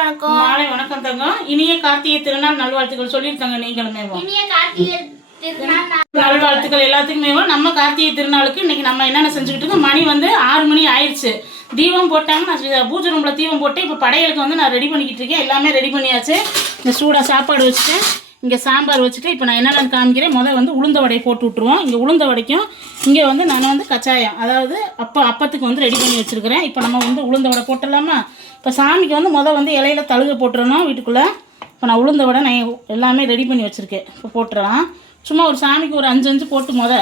வணக்கம். மாலை வணக்கம் தங்கம். இனிய கார்த்திகை திருநாள் நல்வாழ்த்துக்கள் சொல்லியிருக்காங்க நீங்களுமே இனிய கார்த்திகை. நல்வாழ்த்துக்கள் எல்லாத்துக்குமே நம்ம கார்த்திகை திருநாளுக்கு இன்னைக்கு நம்ம என்னென்ன செஞ்சுக்கிட்டு இருக்கோம்? மணி வந்து ஆறு மணி ஆயிடுச்சு. தீபம் போட்டாங்க. நான் பூஜை ரூமில் தீபம் போட்டு இப்போ படையலுக்கு வந்து நான் ரெடி பண்ணிக்கிட்டு இருக்கேன். எல்லாமே ரெடி பண்ணியாச்சு. இந்த சூடாக சாப்பாடு வச்சுட்டேன். இங்கே சாம்பார் வச்சுட்டு இப்போ நான் என்னென்ன காமிக்கிறேன்? முதல் வந்து உளுந்த வடை போட்டு விட்ருவோம் இங்கே உளுந்த வடைக்கும் இங்கே வந்து நான் வந்து கச்சாயம். அதாவது அப்போ அப்பத்துக்கு வந்து ரெடி பண்ணி வச்சுருக்கிறேன். இப்போ நம்ம வந்து உளுந்த வடை போட்டுடலாமா? இப்போ சாமிக்கு வந்து முதல் வந்து இலையில தழுக போட்டுறணும் வீட்டுக்குள்ளே. இப்போ நான் உளுந்த வடை நான் எல்லாமே ரெடி பண்ணி வச்சுருக்கேன். இப்போ போட்டுடலாம். சும்மா ஒரு சாமிக்கு ஒரு அஞ்சு அஞ்சு போட்டு முத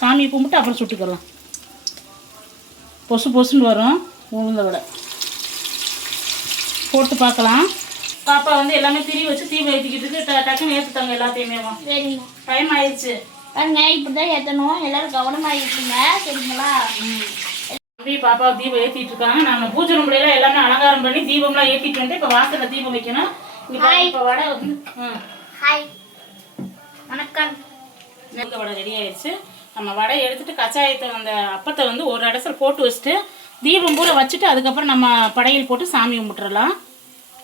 சாமியை கும்பிட்டு அப்புறம் சுட்டுக்கலாம். பொசு பொசுன்னு வரும் உளுந்த வடை. போட்டு பார்க்கலாம். பாப்பா வந்து எல்லாமே திரி வச்சு தீ வைத்திக்கிட்டு இருக்கு. டக்குன்னு ஏற்றுத்தாங்க எல்லாத்தையுமே சரிங்க டைம் ஆயிடுச்சு. பாருங்க இப்படிதான் ஏத்தணும். எல்லாரும் கவனமா இருக்குங்க சரிங்களா? தம்பி பாப்பா தீபம் ஏற்றிட்டு இருக்காங்க. நான் பூஜை ரூம்ல எல்லாமே அலங்காரம் பண்ணி தீபம்லாம் ஏற்றிட்டு வந்து இப்போ வாசலில் தீபம் வைக்கணும். இங்கே இப்போ வடை வந்து ம். ஹாய் வணக்கம். நெருக்க வடை ரெடி ஆயிடுச்சு. நம்ம வடை எடுத்துட்டு கச்சாயத்தை அந்த அப்பத்தை வந்து ஒரு இடத்துல போட்டு வச்சுட்டு தீபம் பூரா வச்சுட்டு அதுக்கப்புறம் நம்ம படையல் போட்டு சாமி கும்பிட்டுறலாம்.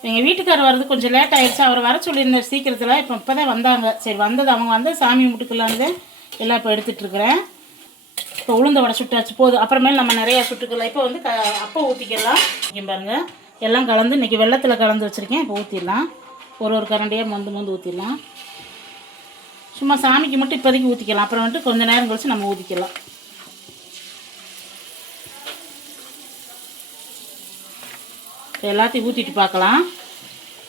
எங்கள் வீட்டுக்காரர் வர்றது கொஞ்சம் லேட் ஆயிடுச்சு. அவர் வர சொல்லியிருந்தார் சீக்கிரத்தில். இப்போ இப்போ தான் வந்தாங்க. சரி வந்தது. அவங்க வந்து சாமி கும்பிட்டுக்கலான்னு எல்லாம் இப்போ எடுத்துகிட்ருக்குறேன் இப்போ உளுந்த வடை சுட்டாச்சு. போதும். அப்புறமேல் நம்ம நிறையா சுட்டுக்கலாம். இப்போ வந்து க அப்போ ஊற்றிக்கலாம் இங்கே எல்லாம் கலந்து இன்றைக்கி வெள்ளத்தில் கலந்து வச்சுருக்கேன். இப்போ ஊற்றிடலாம் ஒரு ஒரு கரண்டியாக மொந்து மொந்து ஊற்றிடலாம் சும்மா சாமிக்கு மட்டும் இப்போதைக்கு ஊற்றிக்கலாம் அப்புறம் வந்துட்டு கொஞ்சம் நேரம் கழிச்சு நம்ம ஊற்றிக்கலாம் எல்லாத்தையும் ஊற்றிட்டு பார்க்கலாம்.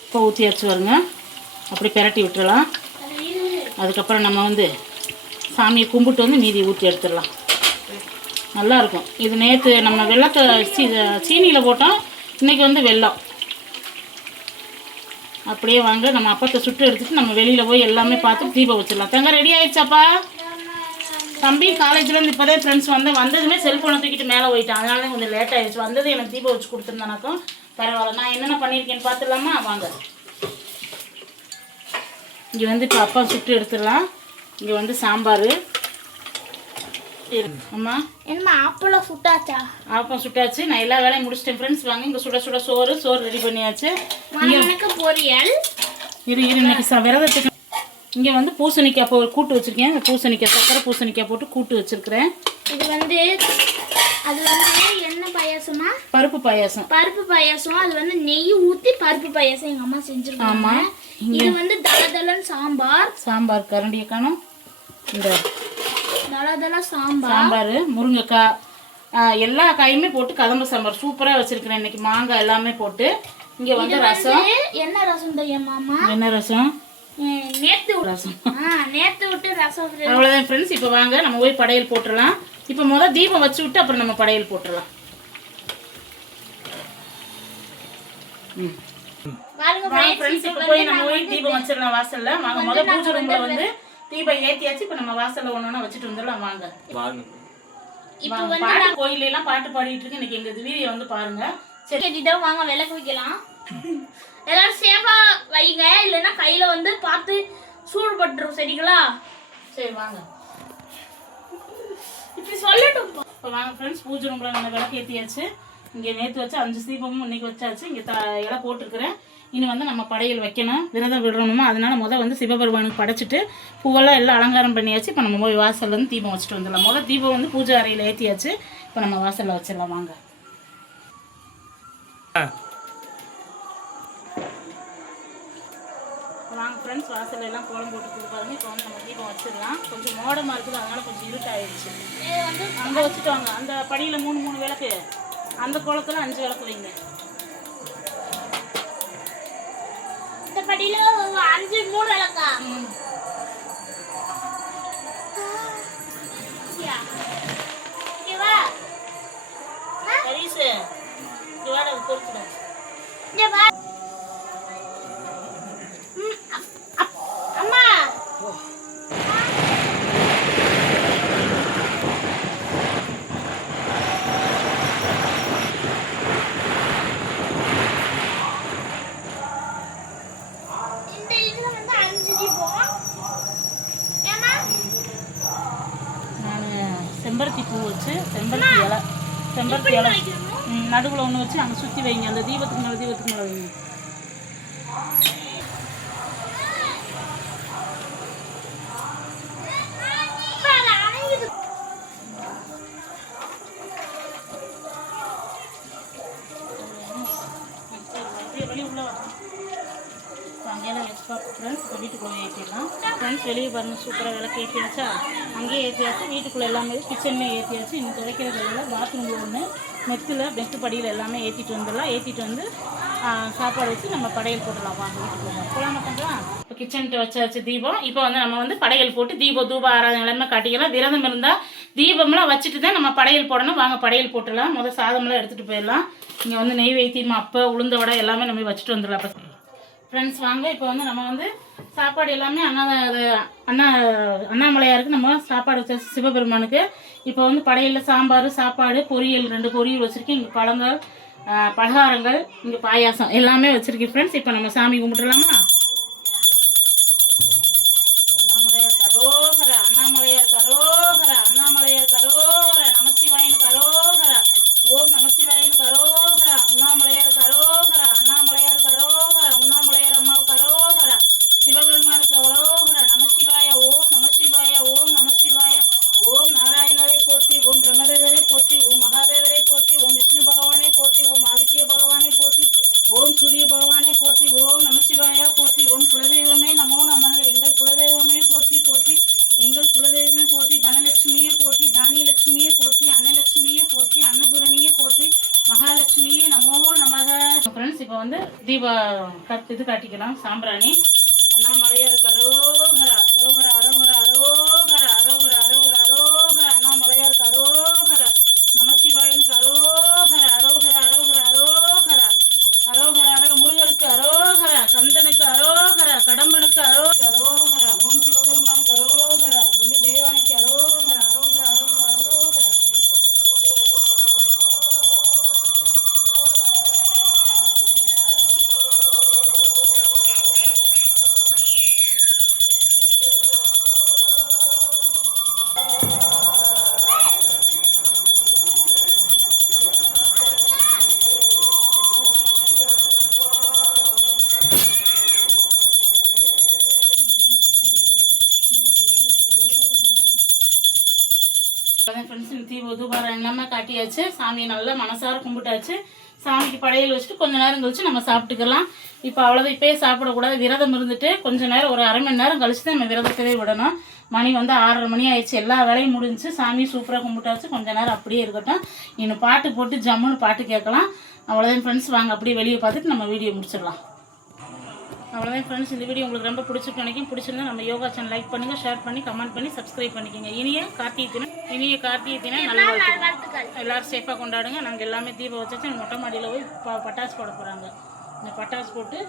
இப்போ ஊற்றியாச்சு வருங்க. அப்படி பெரட்டி விட்டுடலாம் அதுக்கப்புறம் நம்ம வந்து சாமியை கும்பிட்டு வந்து மீதி ஊற்றி எடுத்துடலாம். நல்லாயிருக்கும் இது நேற்று நம்ம வெள்ளத்தை சீ சீனியில் போட்டோம். இன்றைக்கி வந்து வெள்ளம். அப்படியே வாங்க. நம்ம அப்பத்தை சுட்டு எடுத்துட்டு நம்ம வெளியில் போய் எல்லாமே பார்த்து தீபம் வச்சிடலாம். தங்க ரெடி ஆயிடுச்சாப்பா? தம்பி காலேஜ்லேருந்து இப்போதே ஃப்ரெண்ட்ஸ் வந்து வந்ததுமே செல்ஃபோனை தூக்கிட்டு மேலே போயிட்டான். அதனால கொஞ்சம் லேட் ஆகிடுச்சு வந்தது எனக்கு தீபம் வச்சு கொடுத்துருந்தானாக்கும் பரவாயில்ல. நான் என்னென்ன பண்ணியிருக்கேன்னு பார்த்துடலாமா? வாங்க. இங்கே வந்து இப்போ அப்பா சுட்டு எடுத்துடலாம். இங்கே வந்து சாம்பார். அம்மா. என்னம்மா அப்பளம் சுட்டாச்சா? ஆப்பம் சுட்டாச்சு. நான் எல்லா வேலையும் முடிச்சிட்டேன் ஃப்ரெண்ட்ஸ் வாங்க இங்கே சுட சுட சோறு சோறு ரெடி பண்ணியாச்சு. மணமனுக்கு பொரியல். இரு இரு இன்னைக்கு விரதத்துக்கு இங்கே வந்து பூசணிக்காய் போ கூட்டு வச்சுருக்கேன். பூசணிக்காய் சக்கரை பூசணிக்காய் போட்டு கூட்டு வச்சுருக்கிறேன். இது வந்து அது வந்து என்ன பாயாசம்னா? பருப்பு பாயாசம். பருப்பு பாயாசம் அது வந்து நெய் ஊத்தி பருப்பு பாயாசம் எங்க அம்மா செஞ்சிருக்காங்க. இது வந்து தலதலன் சாம்பார். சாம்பார் கரண்டியை காணும். இந்த தலதல சாம்பார். சாம்பார் முருங்கைக்காய் எல்லா காயுமே போட்டு கதம்ப சாம்பார். சூப்பராக வச்சுருக்கிறேன் இன்னைக்கு. மாங்காய் எல்லாமே போட்டு இங்கே வந்து ரசம். என்ன ரசம் தெரியுமாமா என்ன ரசம்? நேத்து ரசம். ஆ நேத்து விட்டு ரசம். அவ்வளோதான் ஃப்ரெண்ட்ஸ் இப்போ வாங்க நம்ம போய் படையல் போட்டுடலாம். இப்போ முதல் தீபம் வச்சு விட்டு அப்புறம் நம்ம படையல் போட்டுடலாம் போய் நம்ம போய் தீபம் வச்சிடலாம் வாசல்ல. வாங்க முதல் பூஜை ரூம்ல வந்து தீபம் ஏத்தியாச்சு. இப்போ நம்ம வாசல்ல ஒன்று ஒன்று வச்சுட்டு வந்துடலாம் வாங்க. பாட்டு கோயில்ல எல்லாம் பாட்டு பாடிட்டு இருக்கு இன்னைக்கு எங்க வீடியோ வந்து பாருங்க. சரி. கேட்டுட்டோம் வாங்க விளக்கு வைக்கலாம். எல்லாரும் சேஃபா வைங்க. இல்லைன்னா கையில வந்து பார்த்து சூடு பட்டுரும் சரிங்களா? சரி வாங்க. இப்படி சொல்லட்டும் இப்போ வாங்க ஃப்ரெண்ட்ஸ் பூஜை ரூம்ல நம்ம விளக்கு ஏத்தியாச்சு. இங்க நேத்து வச்சு அஞ்சு தீபமும் இன்னைக்கு வச்சாச்சு. இங்க த இலை போட்டிருக்கிறேன். இனி வந்து நம்ம படையல் வைக்கணும். விரதம் விடணுமா? அதனால முதல் வந்து சிவபெருமானுக்கு படைச்சிட்டு பூவெல்லாம் எல்லாம் அலங்காரம் பண்ணியாச்சு. இப்போ நம்ம போய் வாசல்ல இருந்து தீபம் வச்சுட்டு வந்துடலாம். முதல் தீபம் வந்து பூஜை அறையில் ஏற்றியாச்சு இப்போ நம்ம வாசல்ல வச்சிடலாம். வாங்க. ஃப்ரெண்ட்ஸ் வாசல்ல எல்லாம் கோலம் போட்டு கொடுப்பாருங்க இப்போ வந்து நம்ம தீபம் வச்சிடலாம். கொஞ்சம் மோடமாக இருக்குது அதனால கொஞ்சம் இருட்டாயிடுச்சு இது வந்து அங்கே வச்சுட்டு வாங்க அந்த படியில் மூணு மூணு விளக்கு. அந்த குளத்துல அஞ்சு விளக்கு வைங்க. இந்த படியில அஞ்சு மூணு விளக்கா? ஹரிசு இங்க வா. செம்பருத்தி இலை நடுவில் ஒன்று வச்சு அங்கே சுற்றி வைங்க. அந்த தீபத்துக்கு மேலே தீபத்துக்கு மேலே வைங்க. ஃப்ரெண்ட்ஸ் இப்போ வீட்டுக்குள்ளே ஏற்றிடலாம் ஃப்ரெண்ட்ஸ் வெளியே பாருங்கள் சூப்பராக விளக்கு ஏற்றியாச்சா அங்கேயே ஏற்றியாச்சு வீட்டுக்குள்ளே எல்லாமே கிச்சன்லேயே ஏற்றியாச்சு இன்னும் துடைக்கிறது இல்லை பாத்ரூமில் ஒன்று நெத்தில் நெத்து படியில் எல்லாமே ஏற்றிட்டு வந்துடலாம். ஏற்றிட்டு வந்து சாப்பாடு வச்சு நம்ம படையல் போட்டுடலாம். வாங்க வீட்டுக்குள்ள போகலாம் மாட்டோங்களா இப்போ கிச்சன்ட்டு வச்சாச்சு தீபம். இப்போ வந்து நம்ம வந்து படையல் போட்டு தீபம் தூப ஆராதனை எல்லாமே காட்டிக்கலாம். விரதம் இருந்தால் தீபம்லாம் வச்சுட்டு தான் நம்ம படையல் போடணும். வாங்க படையல் போட்டுடலாம். முதல் சாதம்லாம் எடுத்துகிட்டு போயிடலாம். இங்கே வந்து நெய் வைத்தியம் அப்போ உளுந்த வடை எல்லாமே நம்ம வச்சுட்டு வந்துடலாம். இப்போ ஃப்ரெண்ட்ஸ் வாங்க இப்போ வந்து நம்ம வந்து சாப்பாடு எல்லாமே அண்ணா அண்ணா அண்ணாமலையாருக்கு நம்ம சாப்பாடு வச்ச சிவபெருமானுக்கு. இப்போ வந்து படையலில் சாம்பார் சாப்பாடு பொரியல் ரெண்டு பொரியல் வச்சுருக்கேன். இங்கே பழங்கள் பலகாரங்கள் இங்கே பாயாசம் எல்லாமே வச்சுருக்கேன் ஃப்ரெண்ட்ஸ் இப்போ நம்ம சாமி கும்பிட்டுலாமா வந்து தீபா கட் இது காட்டிக்கலாம் சாம்பிராணி. அதான் ஃப்ரெண்ட்ஸ் தீப தூபாரம் எல்லாமே காட்டியாச்சு? சாமியை நல்லா மனசார கும்பிட்டாச்சு. சாமிக்கு படையல் வச்சுட்டு கொஞ்ச நேரம் கழிச்சு நம்ம சாப்பிட்டுக்கலாம். இப்போ அவ்வளோதான் இப்போயே சாப்பிடக்கூடாது. விரதம் இருந்துட்டு கொஞ்சம் நேரம் ஒரு அரை மணி நேரம் கழிச்சு தான் நம்ம விரதத்தவே விடணும். மணி வந்து ஆறரை மணி ஆயிடுச்சு. எல்லா வேலையும் முடிஞ்சுச்சு சாமி சூப்பராக கும்பிட்டாச்சு. கொஞ்சம் நேரம் அப்படியே இருக்கட்டும். இன்னும் பாட்டு போட்டு ஜம்முன்னு பாட்டு கேட்கலாம். அவ்வளோதான் ஃப்ரெண்ட்ஸ் வாங்க அப்படியே வெளியே பார்த்துட்டு நம்ம வீடியோ முடிச்சிடலாம். அவ்வளோதான் ஃப்ரெண்ட்ஸ் இந்த வீடியோ உங்களுக்கு ரொம்ப பிடிச்சிருக்கு நினைக்கும் பிடிச்சிருந்தா நம்ம யோகா சேனல் லைக் பண்ணுங்கள் ஷேர் பண்ணி கமெண்ட் பண்ணி சப்ஸ்கிரைப் பண்ணிக்கோங்க. இனிய கார்த்திகை தினம் இனிய கார்த்திகை தினம் நல்ல வாழ்த்துக்கள். எல்லாரும் சேஃபாக கொண்டாடுங்க. நாங்கள் எல்லாமே தீபம் வச்சாச்சு. மொட்டை மாடியில் போய் பட்டாசு போட போகிறாங்க இந்த பட்டாசு போட்டு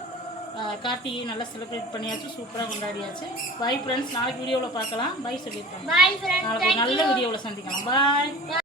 கார்த்திகை நல்லா செலிப்ரேட் பண்ணியாச்சு. சூப்பராக கொண்டாடியாச்சு. பை ஃப்ரெண்ட்ஸ் நாளைக்கு வீடியோவில் பார்க்கலாம். பை சொல்லியிருக்காங்க. ஃப்ரெண்ட்ஸ் நாளைக்கு நல்ல வீடியோவில் சந்திக்கலாம். பாய்